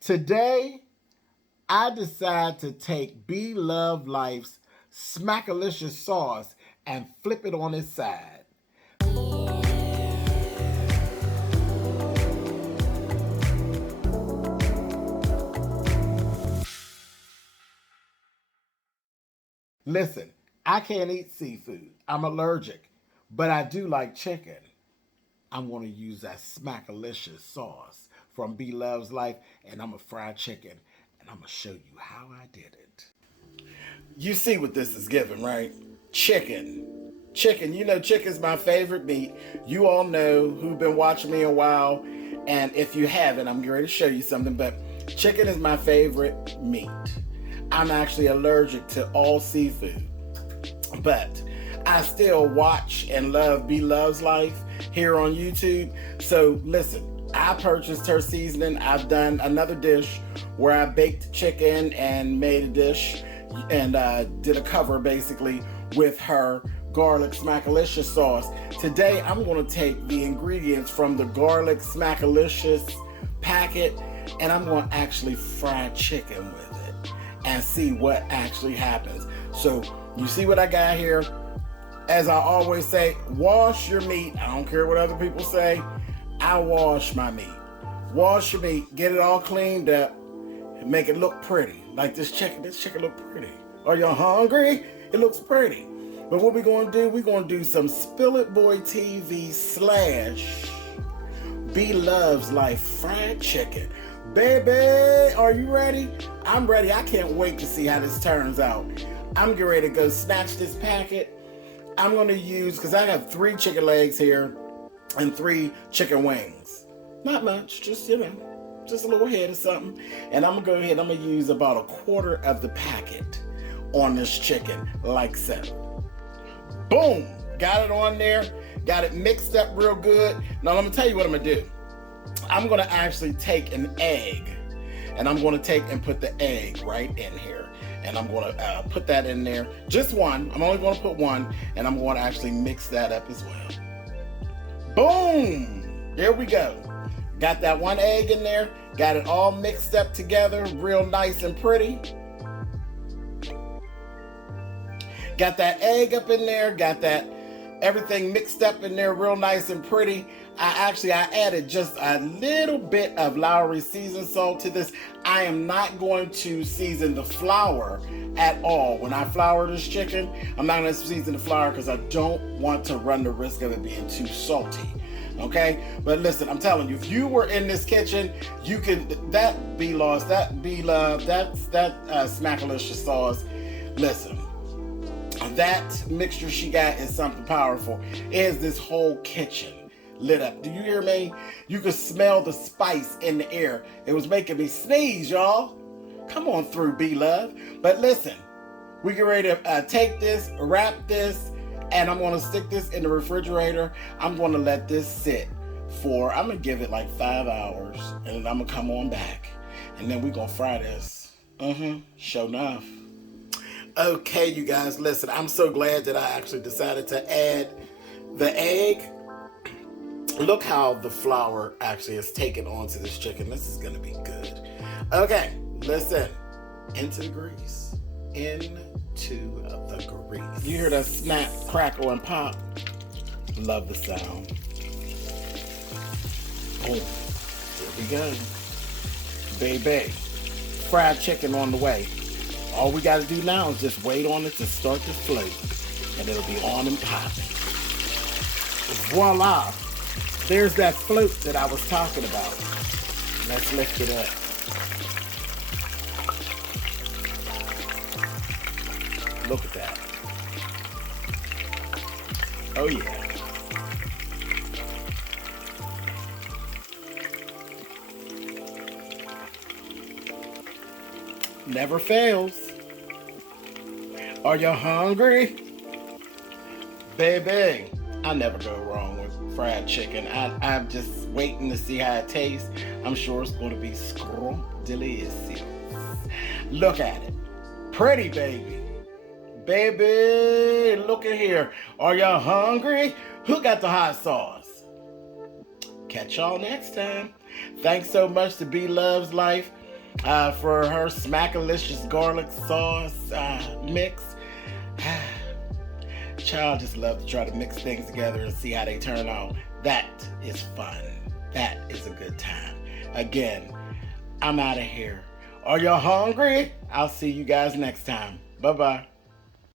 Today, I decide to take Bloveslife SMACKALICIOUS sauce and flip it on its side. Listen, I can't eat seafood. I'm allergic, but I do like chicken. I'm going to use that SMACKALICIOUS sauce from Bloveslife, and I'm going to fry chicken, and I'm going to show you how I did it. You see what this is giving, right? Chicken. Chicken, you know chicken's my favorite meat. You all know who've been watching me a while, and if you haven't, I'm going to show you something, but chicken is my favorite meat. I'm actually allergic to all seafood, but I still watch and love Bloveslife here on YouTube. So listen, I purchased her seasoning. I've done another dish where I baked chicken and made a dish and did a cover basically with her garlic SMACKALICIOUS sauce. Today I'm going to take the ingredients from the garlic SMACKALICIOUS packet and I'm going to actually fry chicken with it and see what actually happens. So you see what I got here? As I always say, wash your meat. I don't care what other people say. I wash my meat. Wash your meat, get it all cleaned up, and make it look pretty. Like this chicken look pretty. Are you hungry? It looks pretty. But what we're gonna do, we're gonna do some SpillitBoyTV / Bloveslife fried chicken. Baby, are you ready? I'm ready. I can't wait to see how this turns out. I'm getting ready to go snatch this packet. I'm going to use, because I have 3 chicken legs here and 3 chicken wings. Not much, just, you know, just a little head or something. And I'm going to go ahead, I'm going to use about 1/4 of the packet on this chicken, like so. Boom! Got it on there. Got it mixed up real good. Now, let me tell you what I'm going to do. I'm going to actually take an egg, and I'm going to take and put the egg right in here. And I'm going to put that in there. Just one. I'm only going to put one. And I'm going to actually mix that up as well. Boom! There we go. Got that one egg in there. Got it all mixed up together. Real nice and pretty. Got that egg up in there. Got that everything mixed up in there real nice and pretty. I added just a little bit of Lowry seasoned salt to this. I am not going to season the flour at all. When I flour this chicken, I'm not going to season the flour because I don't want to run the risk of it being too salty. Okay? But listen, I'm telling you, if you were in this kitchen, you can, that Be-Loved, that SMACKALICIOUS sauce, listen. That mixture she got is something powerful. It is this whole kitchen lit up. Do you hear me? You could smell the spice in the air. It was making me sneeze, y'all. Come on through, Be-Loved. But listen, we get ready to take this, wrap this, and I'm going to stick this in the refrigerator. I'm going to let this sit for, I'm going to give it like 5 hours, and then I'm going to come on back. And then we're going to fry this. Sure enough. Okay, you guys, listen, I'm so glad that I actually decided to add the egg. Look how the flour actually is taken onto this chicken. This is going to be good. Okay, listen. Into the grease. Into the grease. You hear that snap, crackle, and pop? Love the sound. Boom. Here we go. Baby. Fried chicken on the way. All we got to do now is just wait on it to start to float. And it'll be on and popping. Voila. There's that float that I was talking about. Let's lift it up. Look at that. Oh yeah. Never fails. Are you hungry? Baby, I never go wrong with fried chicken. I'm just waiting to see how it tastes. I'm sure it's going to be delicious. Look at it. Pretty, baby. Baby, look at here. Are y'all hungry? Who got the hot sauce? Catch y'all next time. Thanks so much to Bloveslife for her Smackalicious garlic sauce mix. Child just love to try to mix things together and see how they turn out. That is fun. That is a good time. Again, I'm out of here. Are y'all hungry? I'll see you guys next time. Bye-bye.